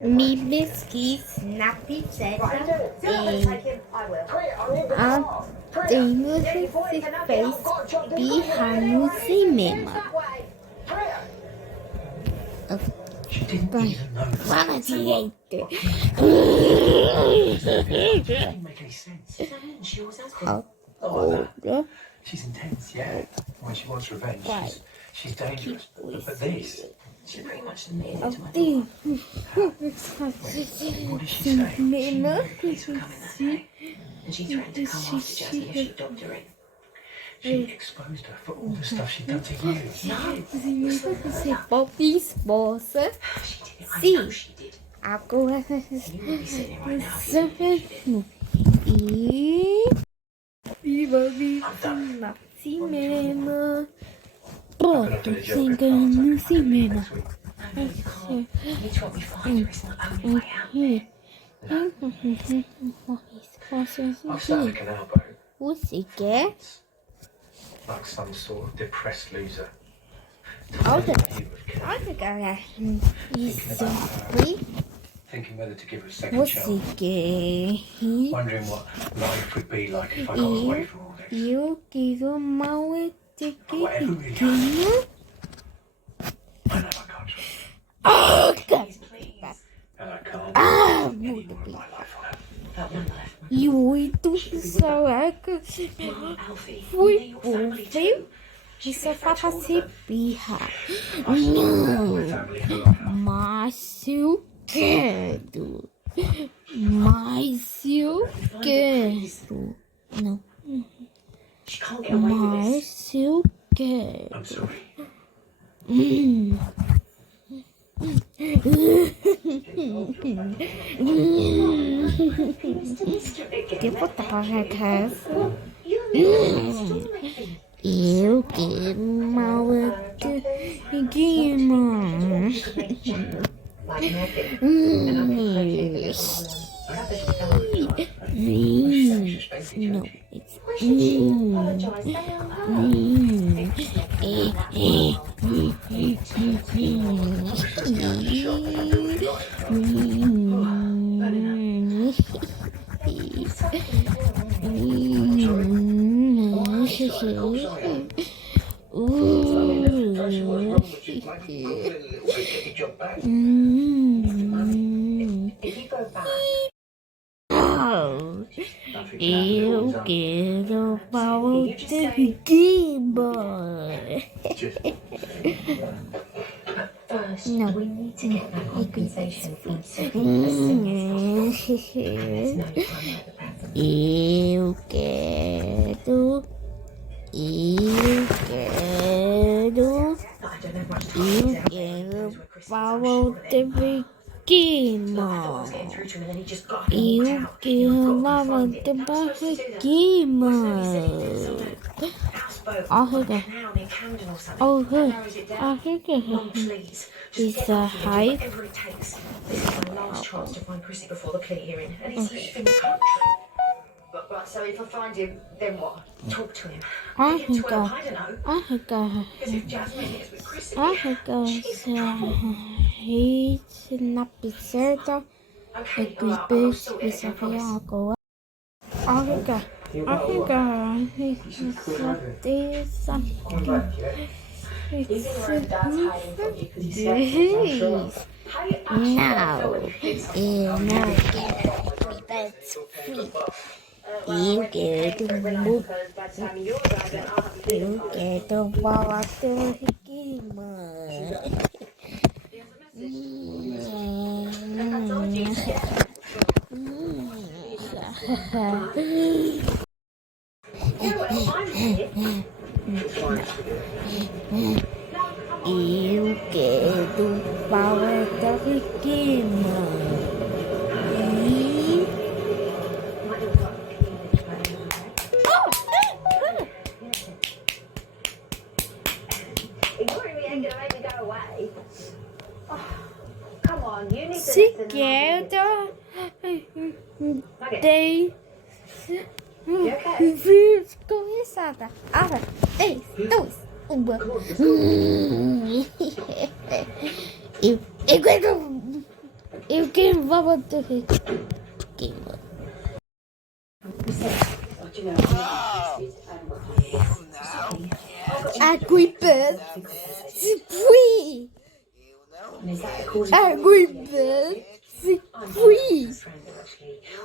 Mimiski, Snappy, Zeta, Daniel face behind the cinema. She didn't even know. Quality It didn't make any sense. She always has been. She's intense, yeah. When she wants revenge, she's dangerous. But this, she pretty much admitted it to my daughter. What did she say? She knew the police were coming that day, and she threatened to come after Jazzy if she dogged her in. She exposed her for all the stuff she'd done to you. No. Bobby esposa. She did it. I know she did. Agora You would be sitting here right now. Viva no cinema. Pronto, chegando no cinema. I know you can't. It's what we find. It's not only way out. I've sat like an elbow. Você quer? Like some sort of depressed loser. Olha, cara. Isso foi. Thinking whether to give her a second chance. Você quer? Wondering what life would be like if I got away from all this. Eu quero mal te Whatever really queria. I know I can't trust her. Oh, God. And I can't put any more of my life on her. E oito salaca fui por fio de sofá pra ser birra. Não, mas eu quero. Mas eu quero. Não. Mas eu quero. I'm sorry. Tipo, tá pra casa. Eu quero mal aqui, mano. No, eu quero pau de boy. No, we need to get that compensation fee settled as soon as possible. Eu quero pau de queima. Eu quero lavar de queima. Oh, good. I think it's a hype. This is my last chance to find Chrissy before the plea hearing, and he's in the country. Right, so if I find him, then what? Talk to him. I think I don't know. Because if Jasmine is with Chrissy, he's not be certain. okay, We I'll sort it again, promise. There's something. It's you get to move. You get to power to game. Eu quero power to game. Together, they começada. 3, 2, 1. Ik weet nog. Ik ken wat te veel. Agrippin. C'est oui. Agrippin. C'est oui.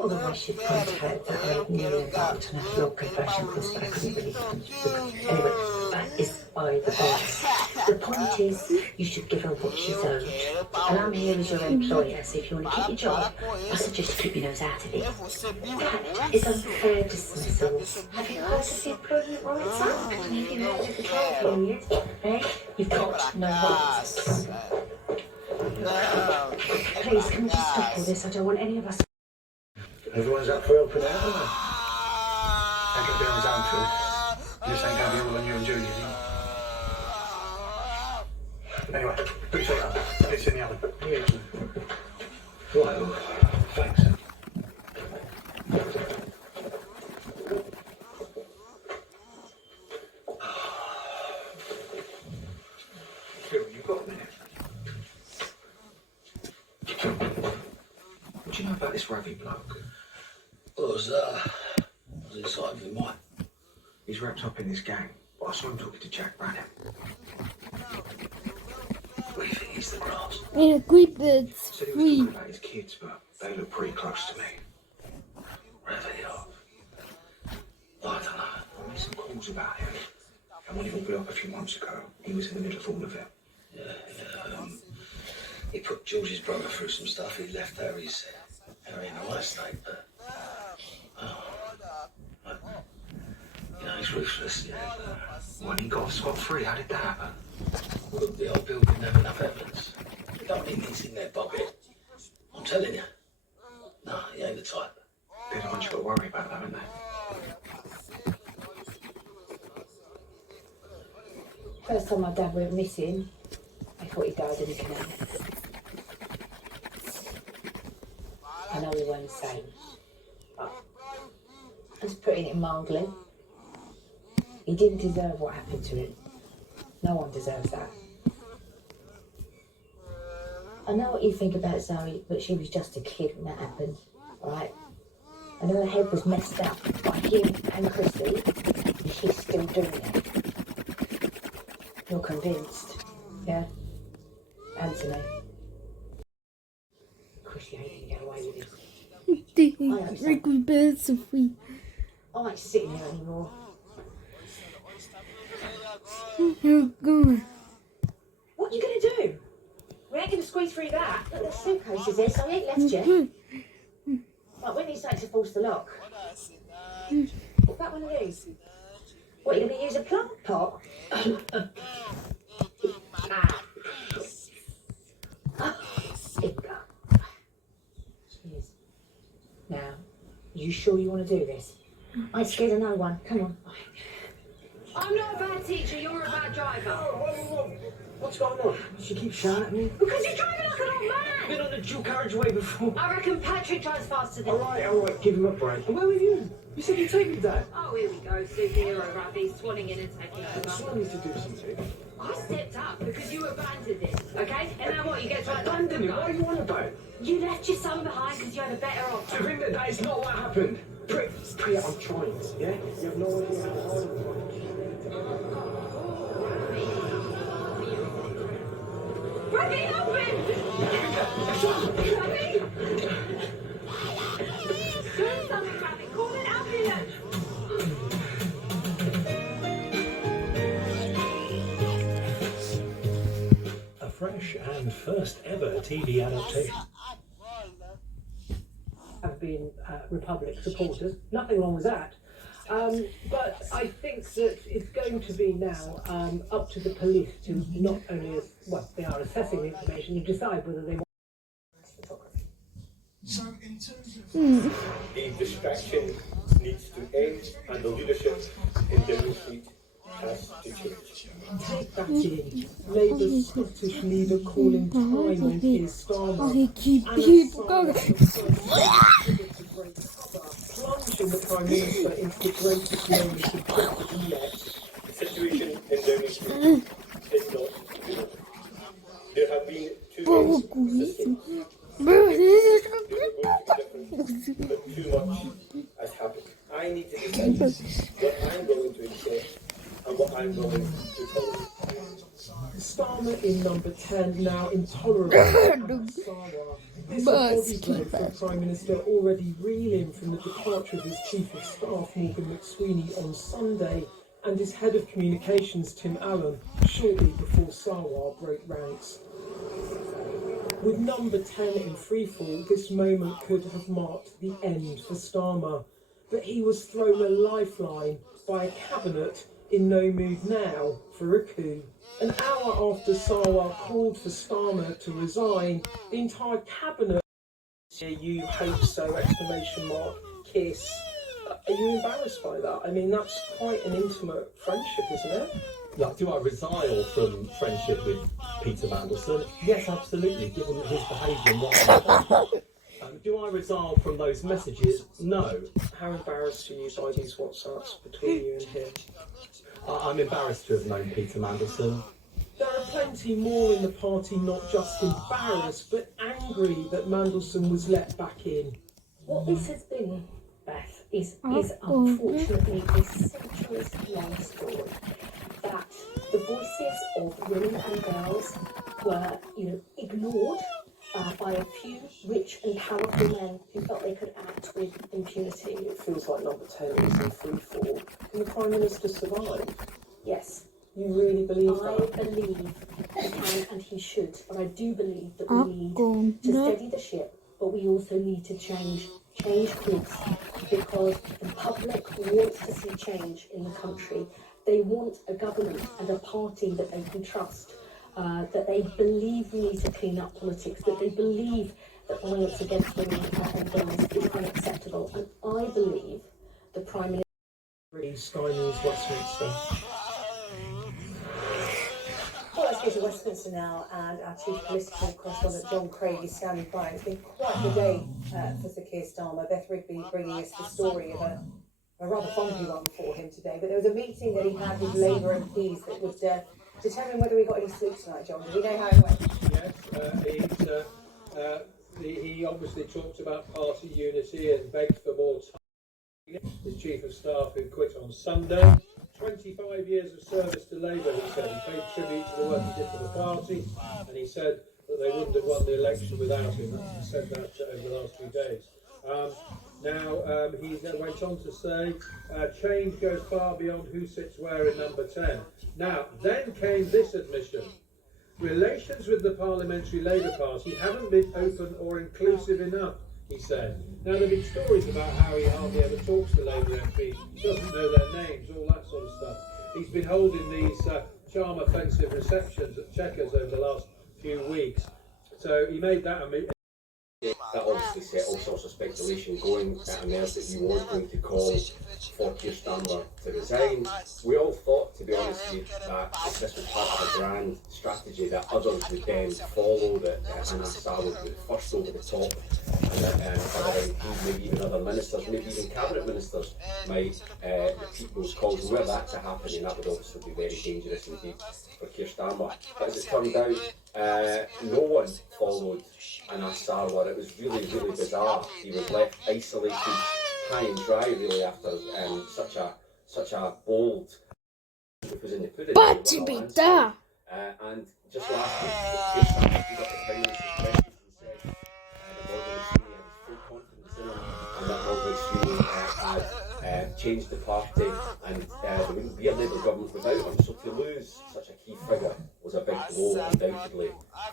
Otherwise, she'd contact that I knew about and have your professional course, but I couldn't really anyway, that is by the by. The point is, you should give her what she's owed. And I'm here as your employer, so if you want to keep your job, I suggest you keep your nose out of it. That is unfair dismissal. Have you heard of the Employment Rights Act? Have you heard of the trial period? Eh? You've got no rights. Please, can we just stop all this? I don't want any of us. Everyone's up for helping out, aren't they? That can be on his own, Phil. This ain't going to be all on you and Julie, anyway, put your feet up. It's in the oven. Right, well, thanks. Phil, you got a minute? What do you know about this Ravi bloke? What was exciting for mine? He's wrapped up in this gang, but I saw him talking to Jack Branham. What do you think he's the grass? Agrippin. Said he was Oui. talking about his kids, but they look pretty close to me. Ravi up? I don't know. I made some calls about him, and when he got blew up a few months ago, he was in the middle of all of it. He put George's brother through some stuff. He left Harry's in a nice state, but he's ruthless. Yeah. When he got scot-free, how did that happen? Well, the old Bill didn't have enough evidence. He don't need things in their pocket. I'm telling you. No, he ain't the type. They're the ones you got to worry about, haven't they? First time my dad went missing, I thought he died in the canal. I know we weren't the same, but just putting it mildly, he didn't deserve what happened to him. No one deserves that. I know what you think about Zoe, but she was just a kid when that happened, right? I know her head was messed up by him and Chrissy, and she's still doing it. You're convinced, yeah? Answer me. Chrissy ain't gonna get away with this. Agrippin. C'est oui. I ain't sitting here anymore. What you gonna do? We ain't gonna squeeze through that. Look, there's suitcases there, so we ain't left yet. Right, we need something to force the lock. What about one of these? What, you gonna use a plant pot? Cheers. Now, you sure you want to do this? I ain't scared of no one. Come on. I'm not a bad teacher, you're a bad driver. What's going on? She keeps shouting at me. Because you're driving like an old man. Been on the dual carriageway before. I reckon Patrick drives faster than All right, give him a break. And where were you? You said you'd take me, Dad. Oh, here we go, superhero Ravi, swanning in and taking over. Someone needs to do something. I stepped up because you abandoned this, okay? And now what, you get to act like Abandon it? What are you on about? You left your son behind because you had a better To offer. him, that is not what happened. Priya, I'm trying, yeah? You have no idea how hard I'm trying. Ravi, open! Ravi! Do something, Ravi, call an ambulance! A fresh and first ever TV adaptation. Have been Republic supporters. Nothing wrong with that. But I think that it's going to be now up to the police to not only, they are assessing the information and decide whether they want. So in terms of The distraction needs to end and the leadership in Downing Street has to change. Take that in. Labour's Scottish leader calling time on Keir Starmer. Plunging the Prime Minister into the greatest moment of Brexit yet. The situation in Downing Street is not good. There have been two But too much has happened. I need to decide what I'm willing to accept and what I'm willing to tolerate. Starmer in number 10, now intolerable. And Sarwar. This body blow for Prime Minister, already reeling from the departure of his Chief of Staff, Morgan McSweeney, on Sunday, and his Head of Communications, Tim Allen, shortly before Sarwar broke ranks. With number 10 in freefall, this moment could have marked the end for Starmer. But he was thrown a lifeline by a cabinet in no mood now for a coup. An hour after Sarwar called for Starmer to resign, the entire cabinet, you hope so, exclamation mark, kiss. Are you embarrassed by that? I mean, that's quite an intimate friendship, isn't it? Like, do I resile from friendship with Peter Mandelson? Yes, absolutely, given his behaviour and what do I resile from those messages? No. How embarrassed are you by these WhatsApps between you and him? I'm embarrassed to have known Peter Mandelson. There are plenty more in the party not just embarrassed, but angry that Mandelson was let back in. What this has been, Beth, is unfortunately a centuries-long story. That the voices of women and girls were, ignored by a few rich and powerful men who felt they could act with impunity. It feels like number 10 is in free fall. Can the Prime Minister survive? Yes. You really believe that? I believe he can and he should, but I do believe that we need to steady the ship, but we also need to change course, because the public wants to see change in the country. They want a government and a party that they can trust, that they believe we need to clean up politics, that they believe that violence against women and girls is unacceptable. And I believe the Prime Minister... Sky News, Westminster. Well, let's go to Westminster now, and our chief political correspondent John Craig is standing by. It's been quite the day for Sir Keir Starmer. Beth Rigby bringing us the story of a rather funky one for him today. But there was a meeting that he had with Labour MPs that would determine whether he got any sleep tonight, John. Do we know how it went? Yes, he obviously talked about party unity and begged for more time. His Chief of Staff, who quit on Sunday. 25 years of service to Labour, he said. He paid tribute to the work he did for the party, and he said that they wouldn't have won the election without him. He said that over the last few days. He went on to say, change goes far beyond who sits where in number 10. Now, then came this admission. Relations with the Parliamentary Labour Party haven't been open or inclusive enough, he said. Now, there have been stories about how he hardly ever talks to Labour MPs, doesn't know their names, all that sort of stuff. He's been holding these charm offensive receptions at Chequers over the last few weeks. So he made that That obviously set all sorts of speculation going at emerged that he was going to call for Keir Starmer to resign. We all thought, to be honest with you, that this was part of a grand strategy that others would then follow, that Anna Sarwar would be first over the top, and that other MPs, maybe even other ministers, maybe even cabinet ministers might repeat those calls. And were that to happen, and that would obviously be very dangerous indeed for Keir Starmer. But as it turned out, no one followed Anna Sarwar. It was really, really bizarre. He was left isolated, high and dry, really, after such a bold. It was in the pudding. But to be there. And just last week, Keir Starmer got the Prime Minister's questions and said that Morgan McSweeney had full confidence in him, and that Morgan McSweeney had changed the party, and there wouldn't be a Labour government without him. So to lose such a key figure was a big blow, undoubtedly,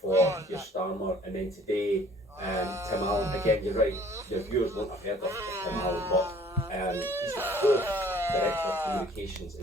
for Keir Starmer. And then today, Tim Allen, again, you're right, your viewers won't have heard of Tim Allen, but he's the fourth Director of Communications